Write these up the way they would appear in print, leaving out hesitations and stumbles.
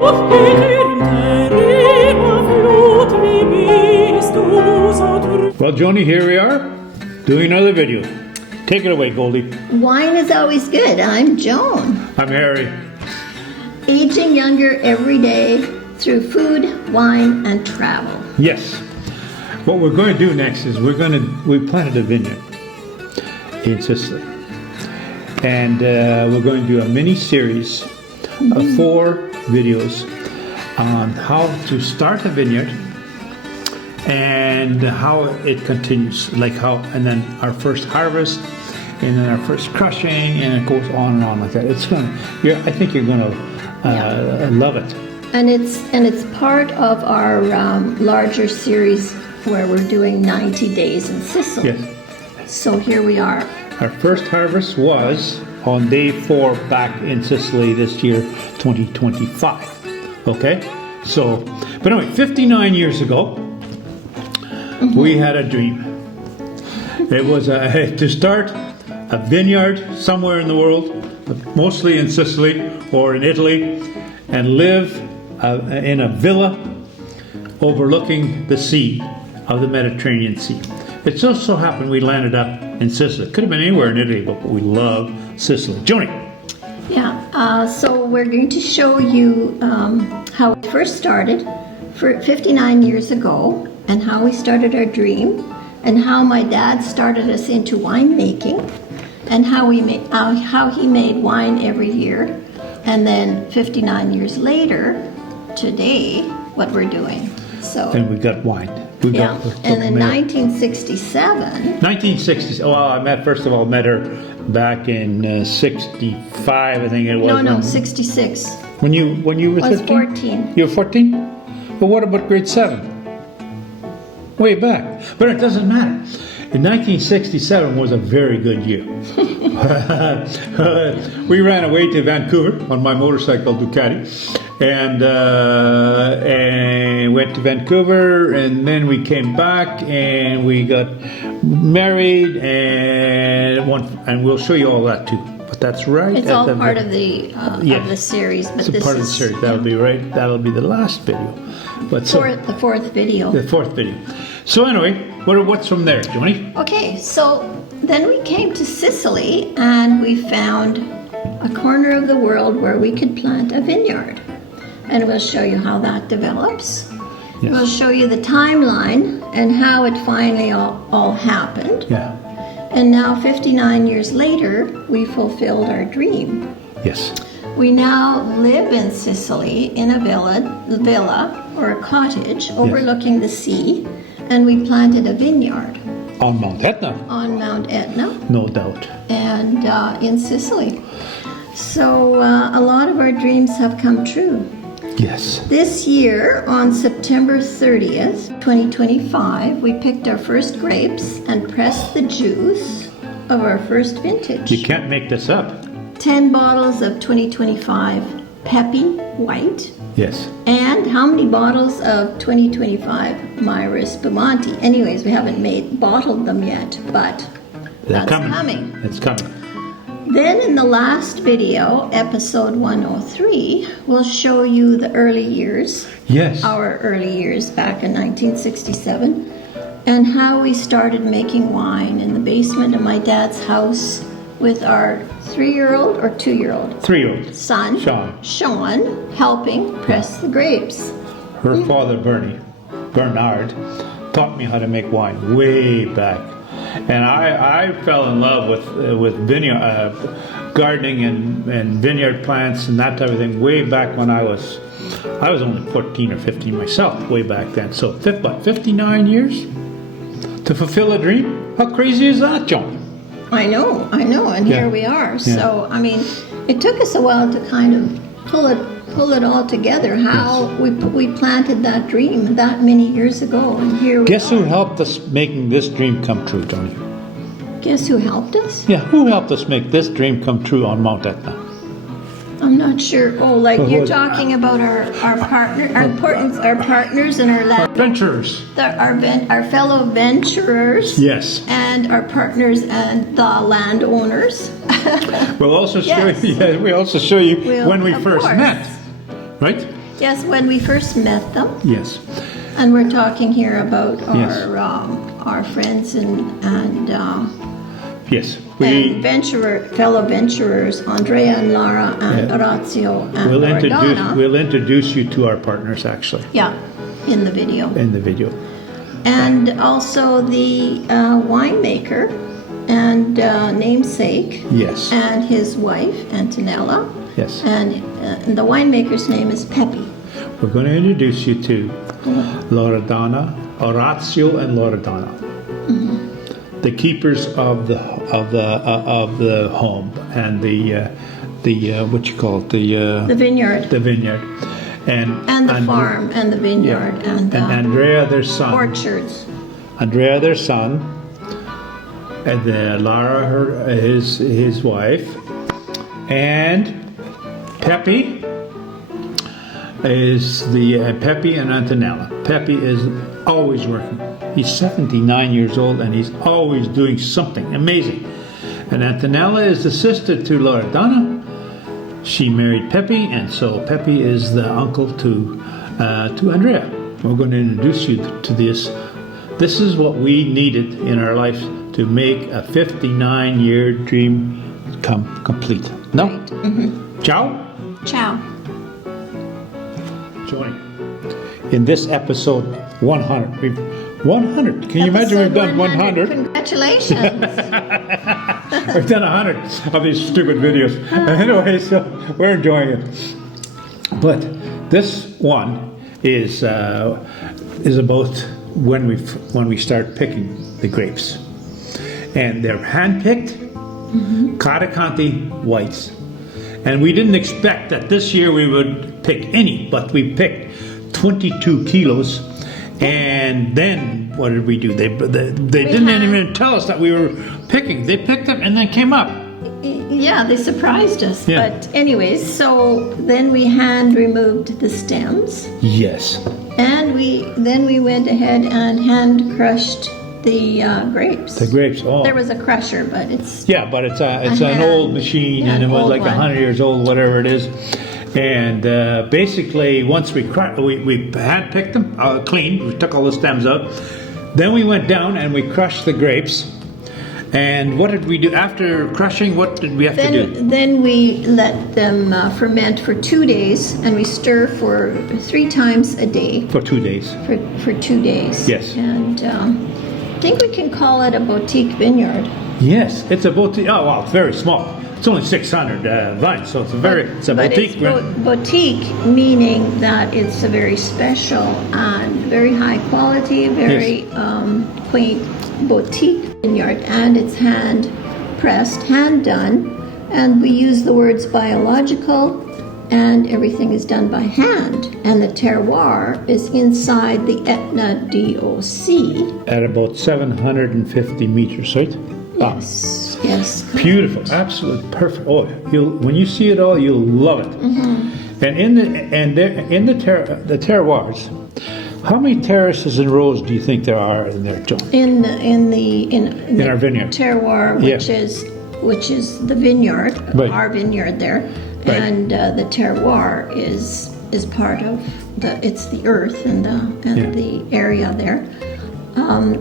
Well, Joni, here we are doing another video. Take it away, Goldie. Wine is always good. I'm Joan. I'm Harry. Aging younger every day through food, wine, and travel. Yes. What we're going to do next is we planted a vineyard in Sicily. And we're going to do a mini series of 4 videos on how to start a vineyard and how it continues, and then our first harvest, and then our first crushing, and it goes on and on like that. I think you're gonna love it. And it's part of our larger series where we're doing 90 days in Sicily. Yes. So here we are. Our first harvest was on day 4 back in Sicily this year, 2025. Okay? So, but anyway, 59 years ago, we had a dream. It was to start a vineyard somewhere in the world, mostly in Sicily or in Italy, and live in a villa overlooking the sea of the Mediterranean Sea. It just so happened we landed up in Sicily. It could have been anywhere in Italy, but we love Sicily. Joni. Yeah, so we're going to show you how we first started 59 years ago, and how we started our dream, and how my dad started us into winemaking, and how he made wine every year, and then 59 years later, today, what we're doing. So. And we got wine. And in 1967. 1960s. Well, I met her back in 65, I think it was. No, 66. When you were 15? I was 14. You were 14? Well, what about grade 7? Way back. But it doesn't matter. In 1967 was a very good year. We ran away to Vancouver on my motorcycle Ducati, and went to Vancouver, and then we came back and we got married, and we'll show you all that too. But that's right. It's all part of the series. But it's a part of the series. That'll be right. That'll be the last video. But the fourth video. The 4th video. So anyway, what's from there, Joni? Okay, so then we came to Sicily, and we found a corner of the world where we could plant a vineyard. And we'll show you how that develops. Yes. We'll show you the timeline and how it finally all happened. Yeah. And now, 59 years later, we fulfilled our dream. Yes. We now live in Sicily in a villa or a cottage overlooking the sea, and we planted a vineyard. On Mount Etna. On Mount Etna. No doubt. And in Sicily. So a lot of our dreams have come true. Yes. This year, on September 30th, 2025, we picked our first grapes and pressed the juice of our first vintage. You can't make this up. 10 bottles of 2025 Peppy White. Yes. And how many bottles of 2025 Myra Spumante? Anyways, we haven't bottled them yet, but that's coming. It's coming. Then in the last video, episode 103, we'll show you the early years. Yes. Our early years back in 1967, and how we started making wine in the basement of my dad's house with our 3-year-old or 2-year-old? 3-year-old. Son, Sean, helping press the grapes. Her father, Bernard, taught me how to make wine way back. And I fell in love with vineyard, gardening and vineyard plants and that type of thing way back when I was only 14 or 15 myself, way back then. So 59 years to fulfill a dream? How crazy is that, John? I know, and here we are. Yeah. So, I mean, it took us a while to kind of pull it all together, how we planted that dream that many years ago, and here we Guess who helped us making this dream come true, Tony? Guess who helped us? Yeah, who helped us make this dream come true on Mount Etna? I'm not sure. Oh, like you're talking about our partners and our adventurers. Our fellow venturers. Yes. And our partners and the landowners. We'll also show you. Yeah, we also show you when we first met, right? Yes, when we first met them. Yes. And we're talking here about Yes. our friends and Yes. fellow venturers, Andrea and Lara and Orazio and Loredana. We'll introduce you to our partners, actually. Yeah, in the video. In the video. And also the winemaker and namesake. Yes. And his wife, Antonella. Yes. And the winemaker's name is Pepe. We're going to introduce you to Loredana, Orazio, and Loredana, the keepers of the home and the what you call it, The vineyard. the vineyard, and the farm and the vineyard and Andrea, their son. orchards. Andrea, their son, and then Lara, his wife, and Pepe is Pepe and Antonella. Pepe is always working. He's 79 years old and he's always doing something amazing. And Antonella is the sister to Loredana. She married Pepe, and so Pepe is the uncle to Andrea. We're going to introduce you to this. This is what we needed in our life to make a 59-year dream come complete. No? Right. Mm-hmm. Ciao. Ciao. Join in this episode 100. 100. Can you imagine we've done 100? Congratulations. We've done 100 of these stupid videos. Anyway, so we're enjoying it. But this one is about when we start picking the grapes, and they're hand-picked Caracanti whites. And we didn't expect that this year we would pick any, but we picked 22 kilos. And then what did we do? They didn't even tell us that we were picking. They picked them and then came up. Yeah, they surprised us. Yeah. But anyways, so then we hand removed the stems. Yes. And we went ahead and hand crushed the grapes. The grapes. Oh. There was a crusher, but it's But it's an old machine, and it was like 100 years old, whatever it is. And basically, once we hand picked them clean, we took all the stems out. Then we went down and we crushed the grapes. And what did we do after crushing? What did we have to do? Then we let them ferment for 2 days, and we stir for 3 times a day. For 2 days. For 2 days. Yes. And I think we can call it a boutique vineyard. Yes, it's a boutique. Oh, wow, it's very small. It's only 600 vines, so it's a boutique. Boutique, meaning that it's a very special and very high quality, very quaint boutique vineyard, and it's hand pressed, hand done, and we use the words biological, and everything is done by hand, and the terroir is inside the Etna DOC. At about 750 meters, right? Yes, yes. Beautiful, absolutely perfect. Oh, when you see it all, you'll love it. And in the terroirs, how many terraces and rows do you think there are in there, John? In our vineyard. Terroir, which is the vineyard, Right. our vineyard there, Right. and the terroir is part of it's the earth and the area there.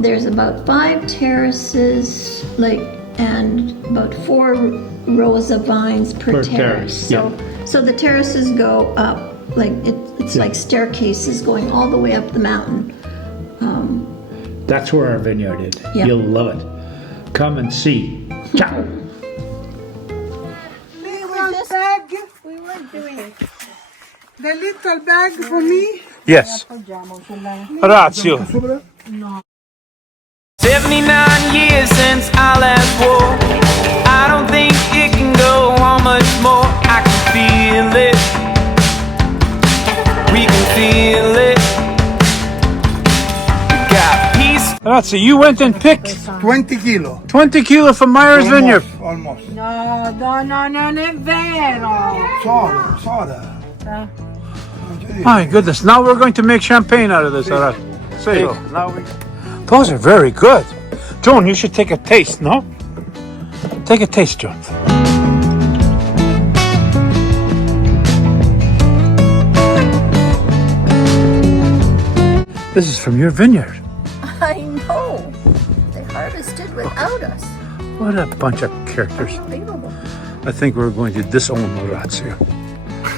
There's about 5 terraces, and about 4 rows of vines per terrace. So the terraces go up it's like staircases going all the way up the mountain. That's where our vineyard is. Yeah. You'll love it. Come and see. Ciao. We were doing it. The little bag for me. Yes. Orazio. 79 years since I last wore. I don't think it can go on much more. I can feel it. We can feel it. We got peace. Orazio, you went and picked 20 kilo. 20 kilo from Myers Vineyard. Almost. No, non è vero. Soda. My goodness, now we're going to make champagne out of this, Orazio. Say so. Those are very good. Joan, you should take a taste, no? Take a taste, Joan. This is from your vineyard. I know. They harvested without us. What a bunch of characters. Unbelievable. I think we're going to disown Orazio.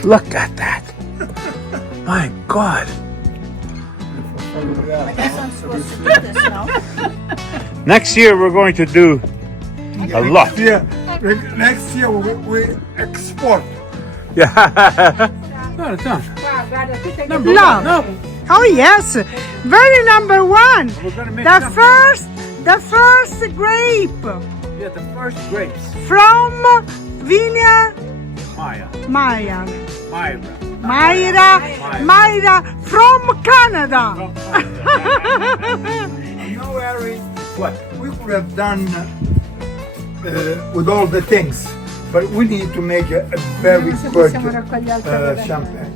Look at that. My God. I guess I'm supposed to do this now. Next year we're going to do a lot. Next year we export. Yeah. No, it's not. Number one. No. Oh yes, very number one. We're gonna make The something. first grape Yeah, the first grapes. from Vineyard Maya. Myra. Myra. Myra from Canada. You know, Harry, What? we could have done with all the things, but we need to make a very good champagne.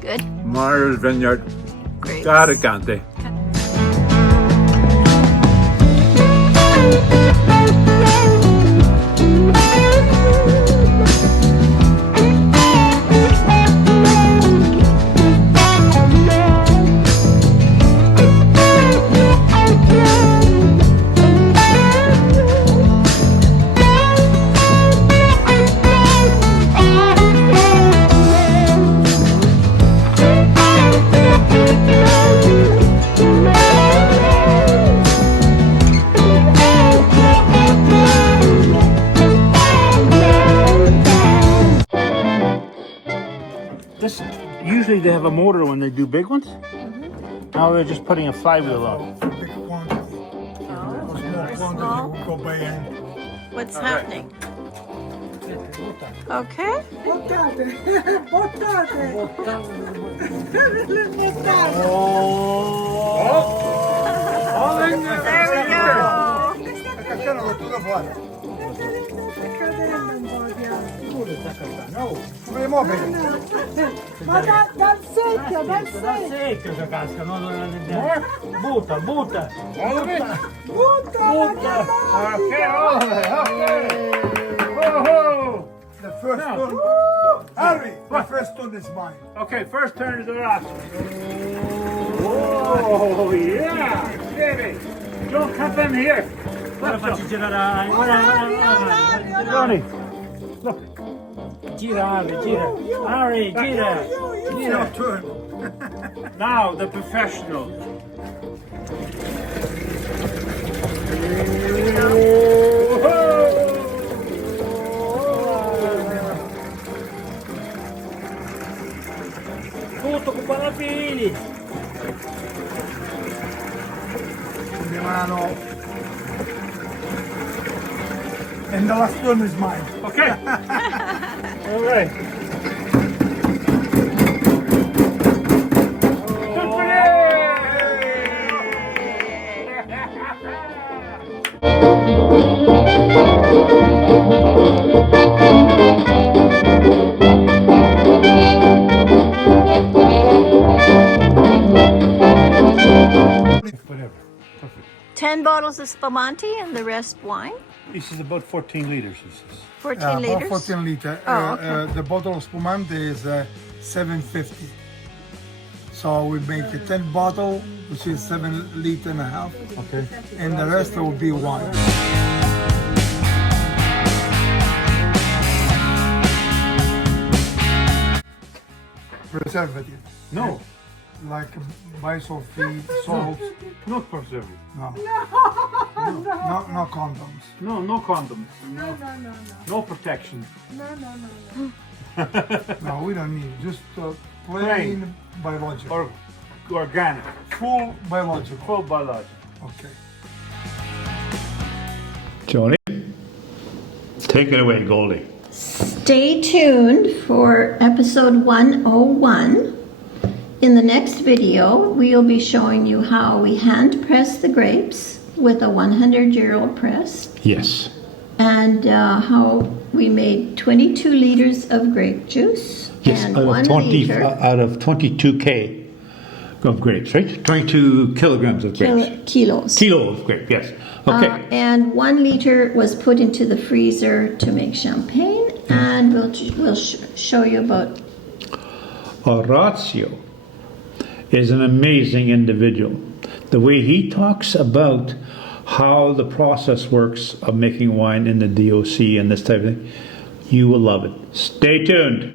Good. Myra's Vineyard. Great. Caricante. This usually they have a motor when they do big ones. Now they're just putting a flywheel on. Big quantity. Small quantity will go by hand. What's happening? Okay. Bottate. There we go. Caccano con tutto fuori. No, come muove? Ma dal secchio. secchio che casca, non butta. Butta. Okay. The first one. Harry, the first one is mine. Okay, first turn is the last. Oh yeah, baby. Don't cut them here. Johnny, look. Gira, Harry, gira. It's your turn. Now the professional. Tutto con parafili. Di mano. And the last one is mine. Okay. All right. Whatever. Perfect. 10 bottles of spumante and the rest wine. This is about 14 liters. This is. 14 About liters. 14 liter. Oh, okay. The bottle of spumante is 750. So we make a 10 bottle, which is 7 liter and a half, Okay. and the rest will be wine. Preservative, No, like bisulfite, salt, not preservative. no condoms. No condoms. No protection. No, we don't need, just plain biological. Or organic. Full biological. Full biological. Okay. Johnny, take it away, Goldie. Stay tuned for episode 101. In the next video, we'll be showing you how we hand press the grapes with a 100-year-old press, Yes. and how we made 22 liters of grape juice Yes, and out 1 of 20, liter out of 22K of grapes, right? 22 kilograms of grapes. kilos. Kilo of grape, yes. Okay. And 1 liter was put into the freezer to make champagne, and we'll show you about Orazio is an amazing individual. The way he talks about how the process works of making wine in the DOC and this type of thing, you will love it. Stay tuned.